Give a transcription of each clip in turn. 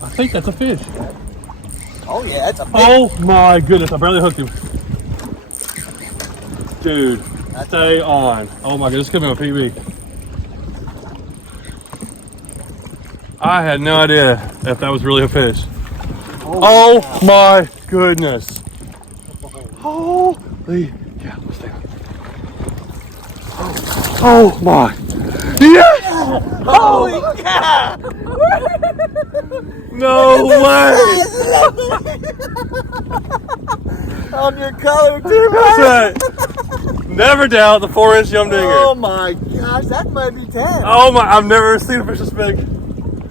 I think that's a fish. Oh yeah, that's a fish. Oh my goodness, I barely hooked him. Dude, stay on. Oh my goodness, this could be a PB. I had no idea if that was really a fish. Oh my goodness. Holy, yeah, let's stay on. Oh my. Yes! Holy cow! No way! On your color too, That's man. right. Never doubt the 4-inch yum dinger. Oh my gosh, that might be 10. Oh my! I've never seen a fish this big.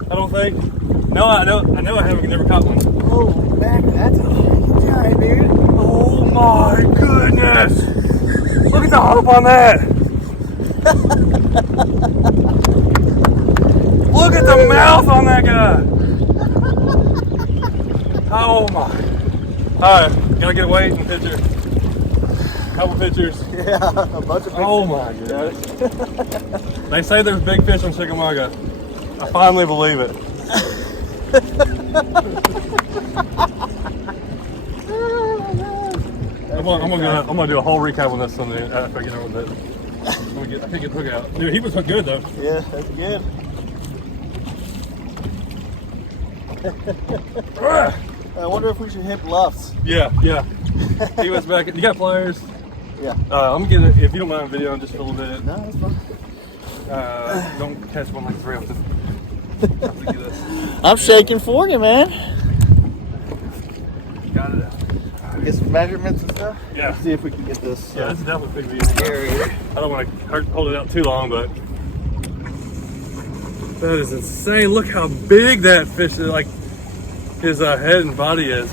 I don't think. No, I know I haven't never caught one. Oh, man, that's a giant, dude. Oh my goodness! Look at the hump on that. Look at the mouth on that guy. Oh my! All right, gotta get a weight and picture. Couple pictures. Yeah, a bunch of pictures. Oh my goodness. They say there's big fish on Chickamauga. I finally believe it. I'm gonna do a whole recap on this Sunday after I get over with it. I think it's hook out. Dude, he was hooked good though. Yeah, that's good. I wonder if we should hit bluffs. Yeah. He was back. You got pliers? Yeah. I'm gonna get it, if you don't mind video just for a little bit. No, that's fine. Don't catch one like 3 ounces. I'm shaking for you, man. Got it out. Get some measurements and stuff. Yeah. See if we can get this. Yeah, this is definitely big. Area. I don't want to hold it out too long, but that is insane. Look how big that fish is. Like his head and body is.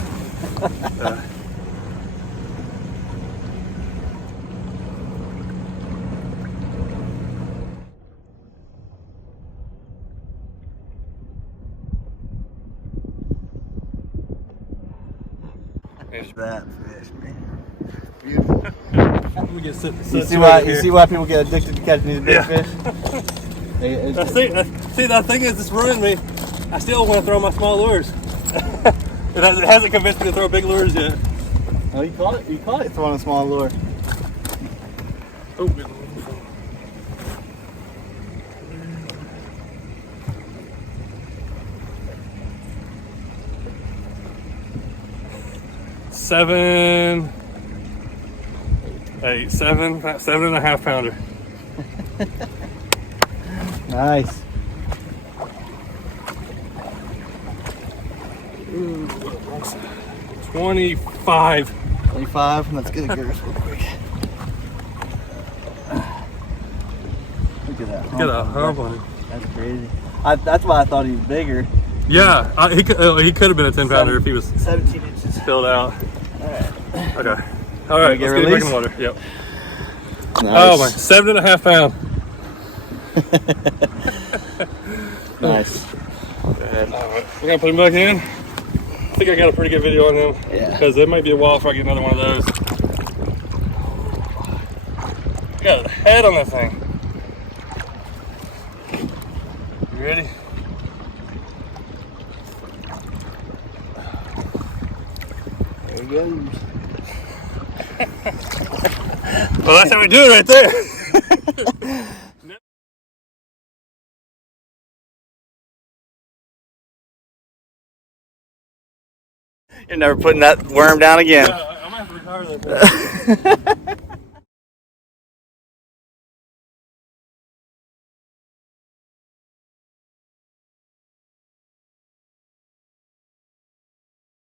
There's that fish, man. Beautiful. Let me get sit You see why people get addicted to catching these big Yeah. fish? See, the thing is, it's ruined me. I still want to throw my small lures. It hasn't convinced me to throw big lures yet. Oh, you caught it. You caught it throwing a small lure. Oh, good. Seven and a half pounder. Nice. Ooh, 25. 25. Let's get a girth real quick. Look at that. Get a hump on it. That's crazy. That's why I thought he was bigger. Yeah, he could have been a 10 pounder if he was 17 inches. filled out. Alright. Okay. All right, Get let's get it back in released? the water. Yep. Nice. Oh my, 7.5 pound. Nice. All right, we're gonna put him back in. I think I got a pretty good video on him. Yeah. Because it might be a while before I get another one of those. Got a head on that thing. You ready? There he goes. Well, that's how we do it right there. You're never putting that worm down again. I'm gonna have to retire that thing.